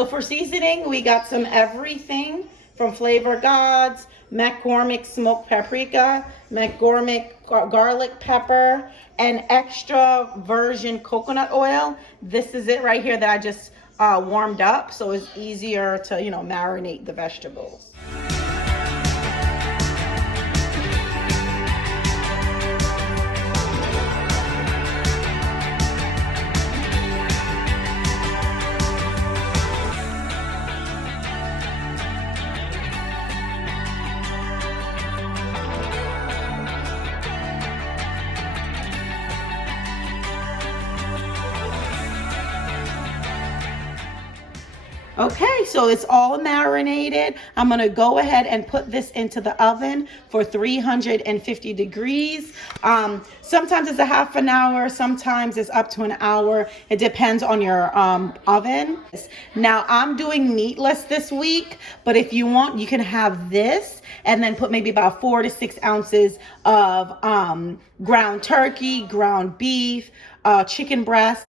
So for seasoning, we got some everything from Flavor Gods, McCormick smoked paprika, McCormick garlic pepper, and extra virgin coconut oil. This is it right here that I just warmed up, so it's easier to, marinate the vegetables. Okay, so it's all marinated. I'm gonna go ahead and put this into the oven for 350 degrees. Sometimes it's a half an hour, sometimes it's up to an hour. It depends on your oven. Now I'm doing meatless this week, but if you want, you can have this and then put maybe about 4 to 6 ounces of ground turkey, ground beef, chicken breast.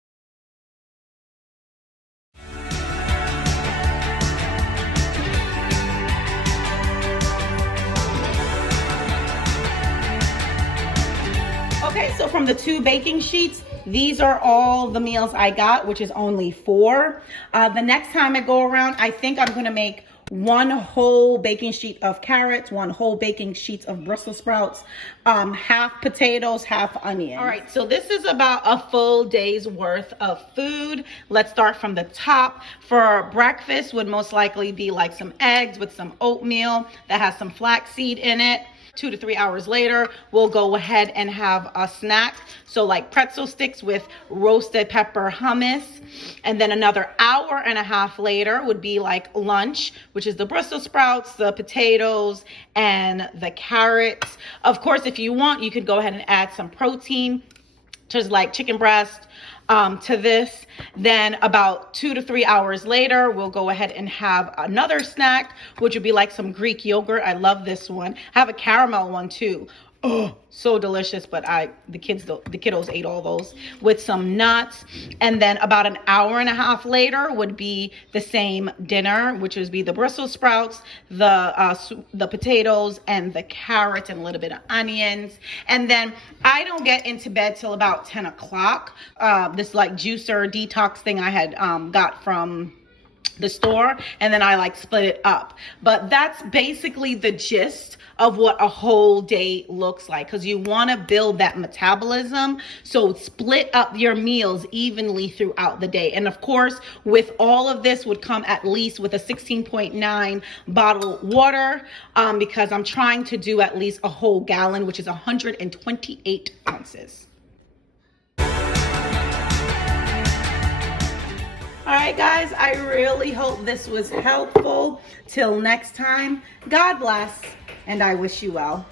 Okay, so from the 2 baking sheets, these are all the meals I got, which is only 4. The next time I go around, I think I'm gonna make 1 whole baking sheet of carrots, 1 whole baking sheet of Brussels sprouts, half potatoes, half onion. All right, so this is about a full day's worth of food. Let's start from the top. For breakfast would most likely be like some eggs with some oatmeal that has some flaxseed in it. 2 to 3 hours later, we'll go ahead and have a snack. So like pretzel sticks with roasted pepper hummus. And then another hour and a half later would be like lunch, which is the Brussels sprouts, the potatoes, and the carrots. Of course, if you want, you could go ahead and add some protein, just like chicken breast, to this. Then about 2 to 3 hours later, we'll go ahead and have another snack, which would be like some Greek yogurt. I love this one. I have a caramel one too. Oh, so delicious, but the kiddos ate all those, with some nuts. And then about an hour and a half later would be the same dinner, which would be the Brussels sprouts, the potatoes, and the carrots, and a little bit of onions. And then I don't get into bed till about 10 o'clock. This like juicer detox thing I had got from the store, and then I like split it up. But that's basically the gist of what a whole day looks like, because you want to build that metabolism. So split up your meals evenly throughout the day. And of course, with all of this would come at least with a 16.9 bottled water, because I'm trying to do at least a whole gallon, which is 128 ounces. All right, guys, I really hope this was helpful. Till next time, God bless, and I wish you well.